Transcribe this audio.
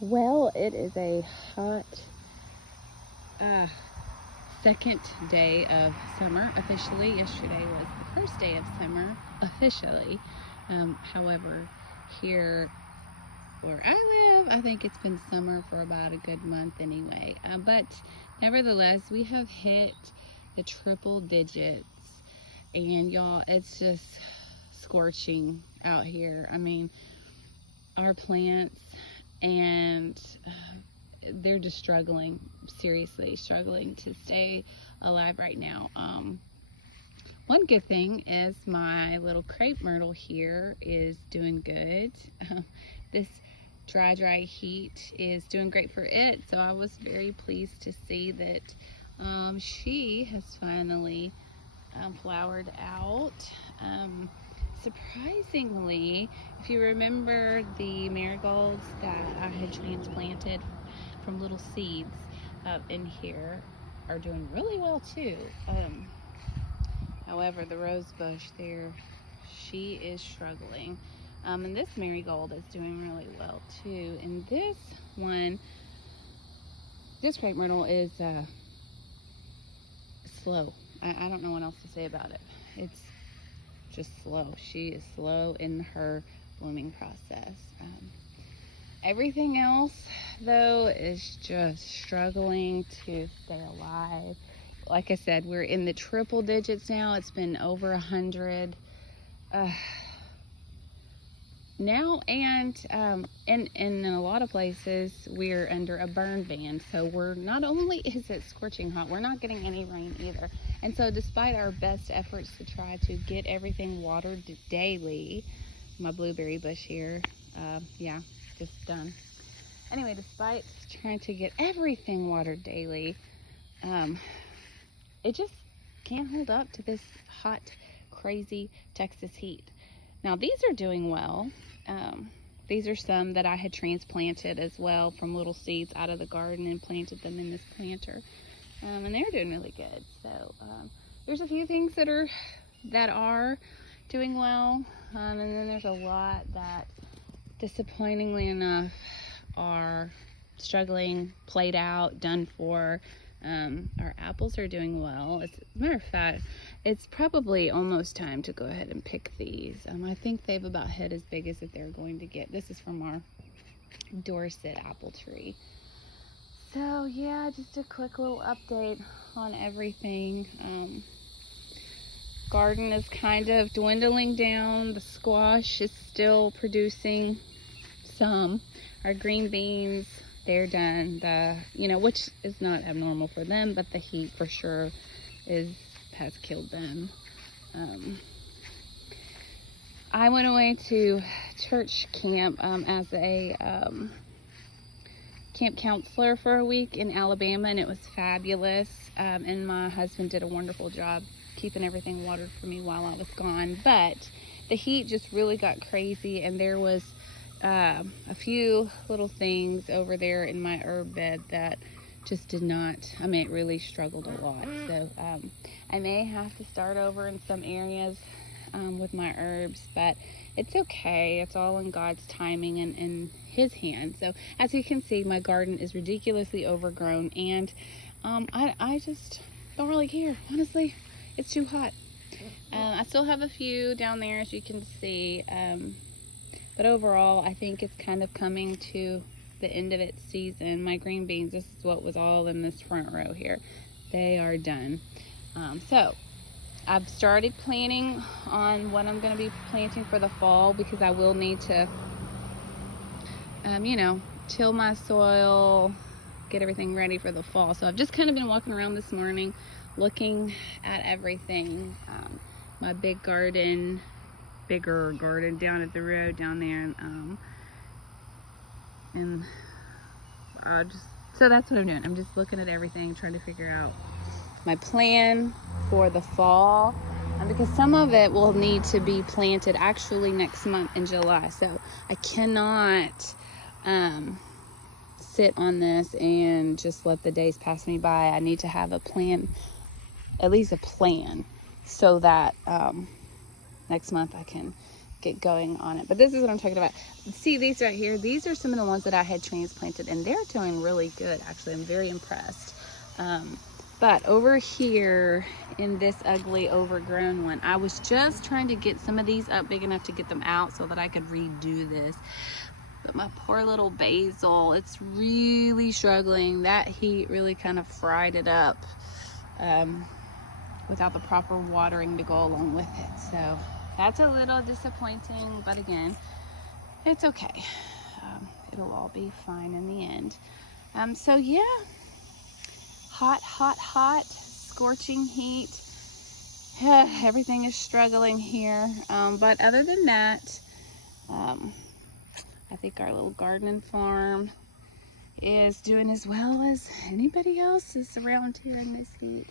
Well, it is a hot second day of summer officially. Yesterday was the first day of summer officially. However, here where I live, I think it's been summer for about a good month anyway. But nevertheless, we have hit the triple digits, and y'all, it's just scorching out here. I mean, our plants and they're just struggling, seriously struggling to stay alive right now. One good thing is my little crepe myrtle here is doing good. This dry heat is doing great for it, so I was very pleased to see that she has finally flowered out. Surprisingly, if you remember, the marigolds that I had transplanted from little seeds in here are doing really well too. However, the rose bush there, she is struggling. And this marigold is doing really well too. And this one, this crepe myrtle is slow. I don't know what else to say about it. It's just slow. She is slow in her blooming process. Everything else, though, is just struggling to stay alive. Like I said, we're in the triple digits now. It's been over 100 now, and in a lot of places we're under a burn ban. So we're not only is it scorching hot, we're not getting any rain either. And so despite our best efforts to try to get everything watered daily, my blueberry bush here, yeah, just done. Anyway, despite trying to get everything watered daily, it just can't hold up to this hot, crazy Texas heat. Now, these are doing well. These are some that I had transplanted as well from little seeds out of the garden and planted them in this planter. And they're doing really good. So there's a few things that are doing well. And then there's a lot that, disappointingly enough, are struggling, played out, done for. Our apples are doing well. As a matter of fact, it's probably almost time to go ahead and pick these. I think they've about hit as big as that they're going to get. This is from our Dorset apple tree. So yeah, just a quick little update on everything. Garden is kind of dwindling down. The squash is still producing some. Our green beans, they're done. Which is not abnormal for them, but the heat for sure has killed them. I went away to church camp as a camp counselor for a week in Alabama, and it was fabulous. And my husband did a wonderful job keeping everything watered for me while I was gone. But the heat just really got crazy, and there was a few little things over there in my herb bed that just did not, it really struggled a lot. So I may have to start over in some areas with my herbs, but it's okay. It's all in God's timing and in His hands. So as you can see, my garden is ridiculously overgrown, and I just don't really care. Honestly, it's too hot. I still have a few down there, as you can see. But overall, I think it's kind of coming to the end of its season. My green beans, this is what was all in this front row here. They are done. So I've started planning on what I'm going to be planting for the fall, because I will need to, till my soil, get everything ready for the fall. So I've just kind of been walking around this morning looking at everything. My bigger garden down at the road down there, so that's what I'm doing. I'm just looking at everything, trying to figure out my plan for the fall, because some of it will need to be planted actually next month in July. So I cannot sit on this and just let the days pass me by. I need to have a plan, at least a plan, so that next month I can get going on it. But this is what I'm talking about. See these right here? These are some of the ones that I had transplanted, and they're doing really good. Actually, I'm very impressed. But over here in this ugly overgrown one, I was just trying to get some of these up big enough to get them out so that I could redo this. But my poor little basil, it's really struggling. That heat really kind of fried it up without the proper watering to go along with it. So that's a little disappointing, but again, it's okay. It'll all be fine in the end. So yeah, hot, scorching heat. Everything is struggling here. But other than that, I think our little garden and farm is doing as well as anybody else is around here in this heat.